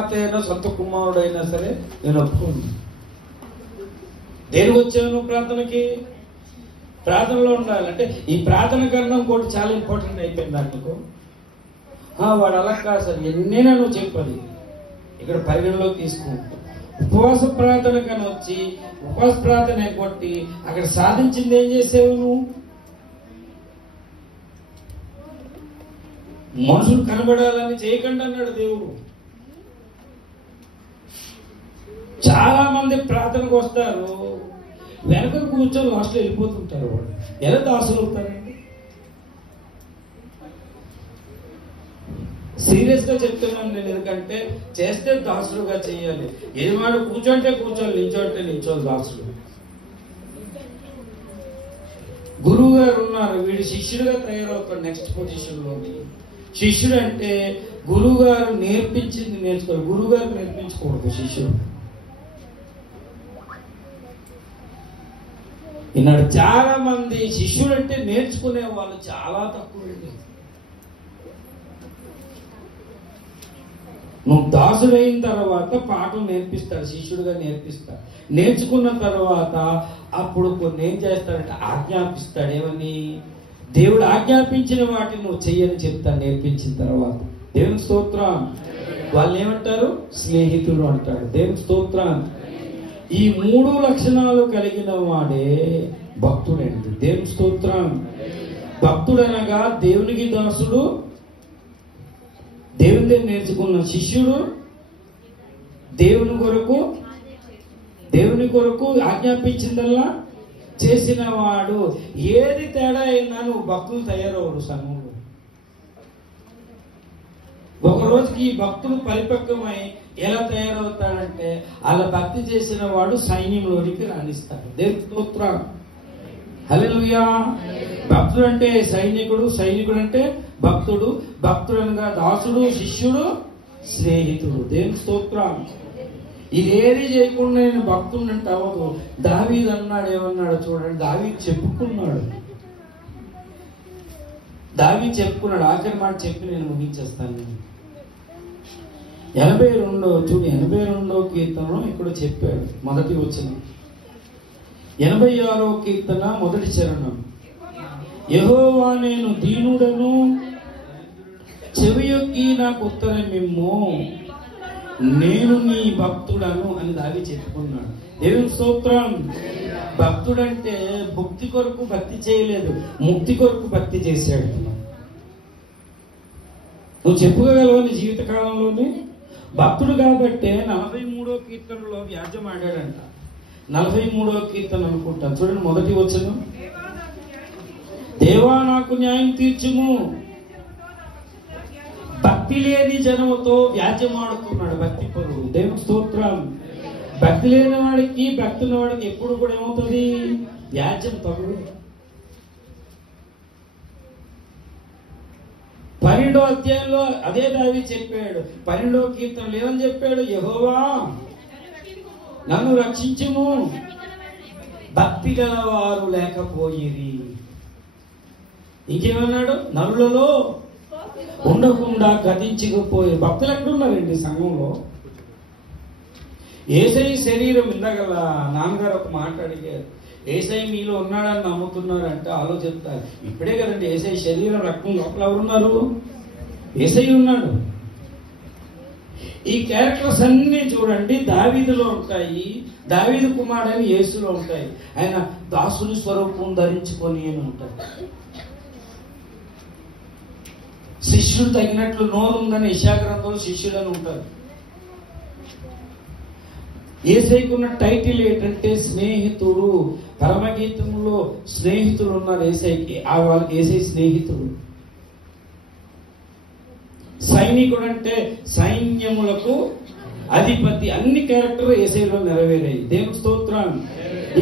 అయినా సొంత కుమారుడైనా సరే నేను ఒప్పుకున్నాను. దేనికి వచ్చావు నువ్వు ప్రార్థనకి? ప్రార్థనలో ఉండాలంటే ఈ ప్రార్థన కన్నా ఇంకోటి చాలా ఇంపార్టెంట్ అయిపోయింది దాంట్లో. వాడు అలా కాదు సార్, ఎన్నైనా నువ్వు చెప్పాలి ఇక్కడ పరిగణలోకి తీసుకుంటూ ఉపవాస ప్రార్థన కన్నా వచ్చి ఉపవాస ప్రార్థన కొట్టి అక్కడ సాధించింది ఏం చేసావు నువ్వు? మనుషులు కనబడాలని చేయకండి అన్నాడు దేవుడు. చాలా మంది ప్రార్థనకు వస్తారు, వెనక కూర్చొని లాస్ట్లో వెళ్ళిపోతుంటారు. వాళ్ళు ఎలా దాసులు అవుతారండి? సీరియస్ గా చెప్తున్నాను నేను, ఎందుకంటే చేస్తే దాసులుగా చేయాలి. యజమాడు కూర్చోంటే కూర్చోాలి, నించోంటే నించోని దాసులు. గురువు గారు ఉన్నారు, వీడు శిష్యుడిగా తయారవుతాడు నెక్స్ట్ పొజిషన్ లోని. శిష్యుడు అంటే గురువు గారు నేర్పించింది నేర్చుకోవాలి, గురువు గారు నేర్పించకూడదు శిష్యుడు. ఈనాడు చాలా మంది శిష్యుడు అంటే నేర్చుకునే వాళ్ళు చాలా తక్కువ. నువ్వు దాసుడైన తర్వాత పాఠం నేర్పిస్తాడు, శిష్యుడిగా నేర్పిస్తాడు. నేర్చుకున్న తర్వాత అప్పుడు కొన్ని ఏం చేస్తాడంటే ఆజ్ఞాపిస్తాడు. ఏమని? దేవుడు ఆజ్ఞాపించిన వాటిని నువ్వు చెయ్యని చెప్తాడు నేర్పించిన తర్వాత. దేవుని స్తోత్రం. వాళ్ళు ఏమంటారు? స్నేహితులు అంటాడు. దేవుని స్తోత్రం. ఈ మూడు లక్షణాలు కలిగిన వాడే భక్తుడండి. దేవుని స్తోత్రం. భక్తుడనగా దేవునికి దాసుడు, దేవుని దగ్గర నేర్చుకున్న శిష్యుడు, దేవుని కొరకు ఆజ్ఞాపించిందల్లా చేసిన వాడు. ఏది తేడా అయినా నువ్వు భక్తులు తయారవరు సంఘంలో. ఒక రోజుకి ఈ భక్తులు పరిపక్వమై ఎలా తయారవుతాడంటే అలా భక్తి చేసిన వాడు సైన్యంలోనికి రాణిస్తాడు. దేవుని స్తోత్రం. హల్లెలూయా. భక్తుడు అంటే సైనికుడు, సైనికుడు అంటే భక్తుడు, భక్తుడు అనగా దాసుడు, శిష్యుడు, స్నేహితుడు. దేవుని స్తోత్రం. ఇదేది చేయకుండా నేను భక్తుడు అంటే అవ్వదు. దావీదు అన్నాడు, ఏమన్నాడు చూడండి. దావీదు చెప్పుకున్నాడు, ఆఖరి మాట చెప్పి నేను ముగించేస్తాను. 82వ కీర్తన ఇక్కడ చెప్పాడు. మొదటి వచనం 86వ కీర్తన మొదటి చరణం. యెహోవా నేను దీనుడను, చెవియొగ్గి నాకు ఉత్తరమిమ్ము, నేను నీ భక్తుడను అని దావీదు చెప్పుకున్నాడు. దేవుని స్తోత్రం. భక్తుడంటే భక్తి కొరకు భక్తి చేయలేదు, ముక్తి కొరకు భక్తి చేశాడు. నువ్వు చెప్పుకోగలవు నీ జీవితకాలంలోనే భక్తుడు కాబట్టే 43వ కీర్తనలో వ్యాజ్యం ఆడాడంట. 43వ కీర్తన అనుకుంటా చూడండి, మొదటి వచనం. దేవా నాకు న్యాయం తీర్చుము. భక్తి లేని జనముతో వ్యాజ్యం ఆడుతున్నాడు భక్తి పరుడు. దేవుని స్తోత్రం. భక్తి లేని వాడికి, భక్తి ఉన్న వాడికి ఎప్పుడు కూడా ఏమవుతుంది? వ్యాజ్యం తగులు. 12వ అధ్యాయంలో అదే దావీదు చెప్పాడు. 12వ కీర్తనలో ఏమని చెప్పాడు? యెహోవా నన్ను రక్షించుము, భక్తి గలవారు లేకపోయిరి. ఇంకేమన్నాడు? నరులలో ఉండకుండా గతించుకుపోయి. భక్తులు ఎక్కడున్నారండి సంఘంలో? యేసయ్య శరీరం. ఇందాక నాన్నగారు ఒక మాట అడిగారు, యేసయ్య మీలో ఉన్నాడని నమ్ముతున్నారంటే ఆలోచిస్తారు. ఇప్పుడే కదండి యేసయ్య శరీరం, రక్తం లోపల ఎవరున్నారు? యేసయ్య ఉన్నాడు. ఈ క్యారెక్టర్స్ అన్ని చూడండి దావీదులో ఉంటాయి. దావీదు కుమారుడని యేసులో ఉంటాయి. ఆయన దాసుని స్వరూపం ధరించుకొని అని ఉంటాడు. శిష్యుడు తగినట్లు నోరు ఉందని యెషయా శిష్యుడని ఉంటారు. యేసయ్యకున్న టైటిల్ ఏంటంటే స్నేహితుడు. పరమగీతంలో స్నేహితుడు ఉన్నారు యేసయ్యకి, వాళ్ళకి యేసయ్య స్నేహితుడు. సైనికుడు అంటే సైన్యములకు అధిపతి. అన్ని క్యారెక్టర్ యేసయ్యలో నెరవేరాయి. దేవుని స్తోత్రం.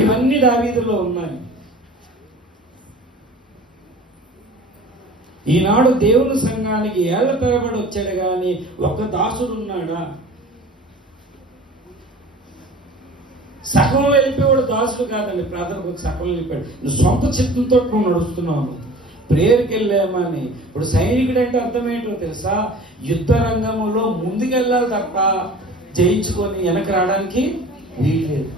ఇవన్నీ దావీదులో ఉన్నాయి. ఈనాడు దేవుని సంఘానికి ఏళ్ల తరబడి వచ్చాడు కానీ ఒక్క దాసుడు ఉన్నాడా? సగంలో వెళ్ళిపోయాడు దాసుడు కాదండి. ప్రార్థనకు సగంలో వెళ్ళిపోయాడు. నువ్వు సొంత చిత్తంతో నువ్వు నడుస్తున్నావు. ప్రేయర్కి వెళ్ళామని. ఇప్పుడు సైనికుడు అంటే అర్థం ఏంటో తెలుసా? యుద్ధ రంగంలో ముందుకెళ్ళాలి తప్ప జయించుకొని వెనక్కి రావడానికి వీల్లేదు.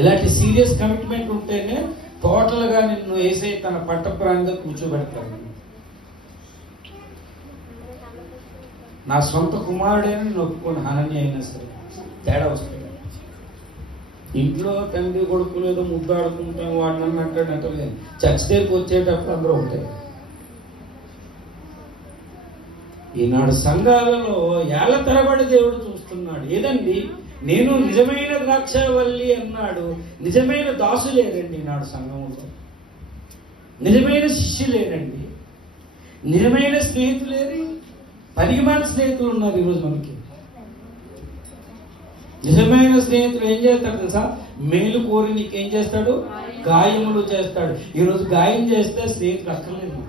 ఇలాంటి సీరియస్ కమిట్మెంట్ ఉంటేనే టోటల్గా నిన్ను యేసయ్య తన పట్టప్రాయంగా కూర్చోబెడతాడు. నా సొంత కుమారుడైనా నేను ఒప్పుకోను, హనన్య అయినా సరే తేడా వస్తుంది. ఇంట్లో తండ్రి కొడుకులు ఏదో ముద్దాడుకుంటాం, వాడిని అన్నట్టు అంటలేదు. చర్చ్ దగ్గరికి వచ్చేటప్పుడు అందరూ ఉంటాయి. ఈనాడు సంఘాలలో ఏళ్ల తరబడి దేవుడు చూస్తున్నాడు. ఏదండి, నేను నిజమైన ద్రాక్షవల్లి అన్నాడు. నిజమైన దాసు లేడండి ఈనాడు సంఘంలో. నిజమైన శిష్యు లేడండి. నిజమైన స్నేహితులు లేరు. పనికిమాలిన స్నేహితులు ఉన్నారు ఈరోజు మనకి. నిజమైన స్నేహితుడు ఏం చేస్తాడు తెలుసా? మేలు కోరి నీకేం చేస్తాడు? గాయములు చేస్తాడు. ఈరోజు గాయం చేస్తే స్నేహితుడు అక్కర్లేదు.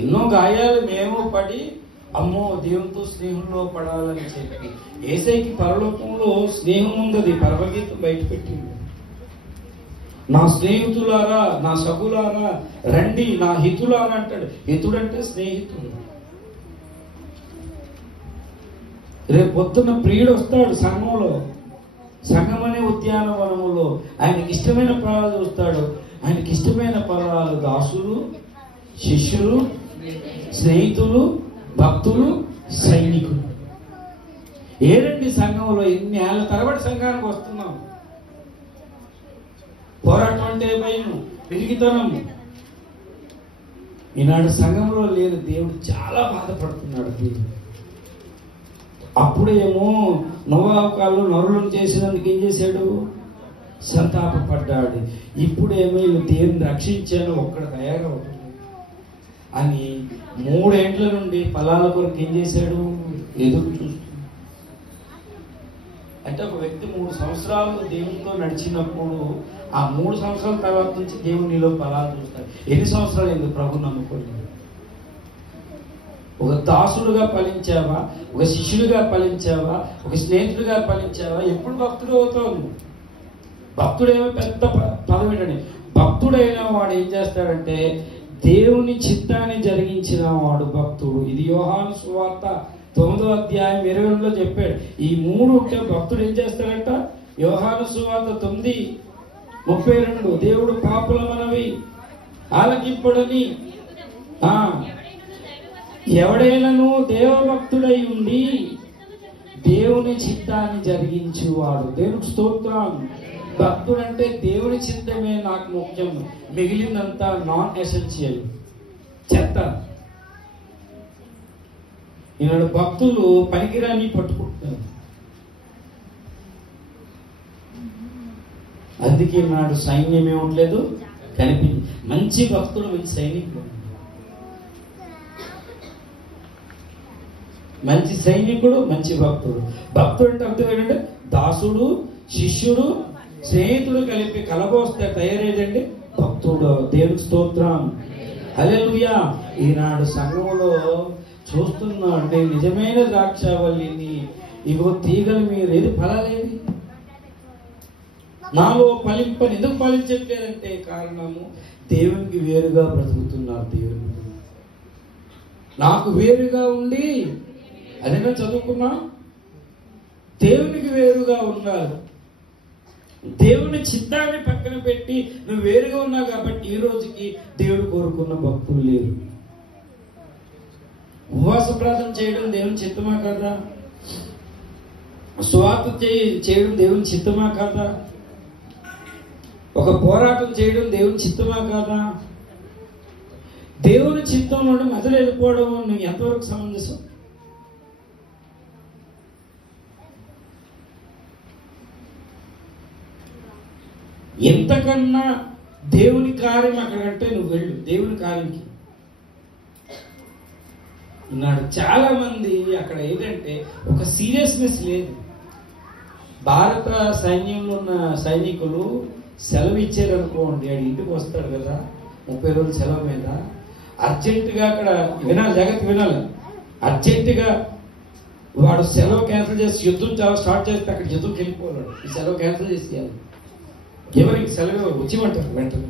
ఎన్నో గాయాలు మేము పడి అమ్మో దేవునితో స్నేహంలో పడాలని చెప్పి యేసయ్యకి పరలోకంలో స్నేహం ఉందది. పరమగీతం బయట పెట్టింది. నా స్నేహితులారా, నా సగులారా రండి, నా హితులారా అంటాడు. హితుడంటే స్నేహితుడు. రేపు పొద్దున్న ప్రియుడు వస్తాడు సంఘంలో, సంఘం అనే ఉద్యానవనములో. ఆయనకి ఇష్టమైన ఫలాలు చూస్తాడు. ఆయనకి ఇష్టమైన ఫలాలు దాసులు, శిష్యులు, స్నేహితులు, భక్తులు, సైనికులు. ఏడండి సంఘంలో ఎన్ని ఏళ్ళ తరబడి సంఘానికి వస్తున్నాం. పోరాటం అంటే భయం, పిరిగితనం ఈనాడు సంఘంలో లేదు. దేవుడు చాలా బాధపడుతున్నాడు. దేవుడు అప్పుడేమో నోవాహు నరులను చేసినందుకు ఏం చేశాడు? సంతాపపడ్డాడు. ఇప్పుడేమో దేవుని రక్షించాను ఒక్కడ తయారవుతుంది అని 3 ఏండ్ల నుండి ఫలాల కొరకు ఏం చేశాడు? ఎదురు చూస్తున్నాడు. అంటే ఒక వ్యక్తి 3 సంవత్సరాలు దేవునితో నడిచినప్పుడు ఆ 3 సంవత్సరాల తర్వాత నుంచి దేవుడు నీలో ఫలాలు చూస్తాడు. ఎన్ని సంవత్సరాలు ఎందుకు ప్రభు నమ్ముకోలేదు? ఒక దాసుడుగా ఫలించావా? ఒక శిష్యుడిగా ఫలించావా? ఒక స్నేహితుడిగా ఫలించావా? ఎప్పుడు భక్తుడు అవుతావు? భక్తుడేమో పెద్ద పదవిటండి. భక్తుడైన వాడు ఏం చేస్తాడంటే దేవుని చిత్తాన్ని జరిగించిన వాడు భక్తుడు. ఇది యోహాను సువార్త 9వ అధ్యాయం 22లో చెప్పాడు. ఈ 3 ఉంటే భక్తుడు ఏం చేస్తాడంట? యోహాను సువార్త 9:32 దేవుడు పాపుల మనవి ఆలకింపుడని, ఎవడైనను దేవభక్తుడై ఉండి దేవుని చిత్తాన్ని జరిగించువాడు. దేవునికి స్తోత్రం. భక్తుడంటే దేవుని చిత్తమే నాకు ముఖ్యం, మిగిలినంతా నాన్ ఎసెన్షియల్, చెత్త. ఈనాడు భక్తులు పనికిరాని పట్టుకుంటున్నారు. అందుకే నాడు సైన్యం ఏముండలేదు కనిపించి. మంచి భక్తుడు, మంచి సైనికుడు. మంచి సైనికుడు, మంచి భక్తుడు. భక్తుడు అంటే అర్థం ఏంటంటే దాసుడు, శిష్యుడు, స్నేహితుడు కలిపి కలబోస్తే తయారేదండి భక్తుడు. దేవునికి స్తోత్రం. హల్లెలూయా. ఈనాడు సంఘంలో చూస్తున్నాడు, నేను నిజమైన ద్రాక్షావల్లిని, ఇగో తీగలు మీరు ఏది ఫలాలేది నాలో ఫలింపని. ఎందుకు ఫలించట్లేదంటే కారణము దేవునికి వేరుగా బ్రతుకుతున్నారు. దేవుని నాకు వేరుగా ఉండి అదేనా చదువుకున్నా, దేవునికి వేరుగా ఉన్నారు. దేవుని చిత్తాన్ని పక్కన పెట్టి నువ్వు వేరుగా ఉన్నావు కాబట్టి ఈ రోజుకి దేవుడు కోరుకున్న భక్తులు లేరు. ఉపవాస ప్రార్థన చేయడం దేవుని చిత్తమా కాదా? స్వార్థ చేయడం దేవుని చిత్తమా కాదా? ఒక పోరాటం చేయడం దేవుని చిత్తమా కాదా? దేవుని చిత్తంలో మొదలు వెళ్ళిపోవడం నువ్వు ఎంతవరకు సమంజసం? ఎంతకన్నా దేవుని కార్యం అక్కడికంటే నువ్వు వెళ్ళు దేవుని కార్యంకి. ఈనాడు చాలా మంది అక్కడ ఏంటంటే ఒక సీరియస్నెస్ లేదు. భారత సైన్యంలో ఉన్న సైనికులు సెలవు ఇచ్చారనుకోండి, ఆడు ఇంటికి వస్తాడు కదా 30 రోజుల సెలవు మీద, అర్జెంటుగా అక్కడ వినాలి, జగత్ వినాలి. అర్జెంటుగా వాడు సెలవు క్యాన్సిల్ చేసి యుద్ధం చాలా స్టార్ట్ చేస్తే అక్కడ యుద్ధంకి వెళ్ళిపోవాడు. ఈ సెలవు క్యాన్సిల్ చేసేయాలి. ఎవరికి సెలవు వచ్చి అంటారు వెంటనే.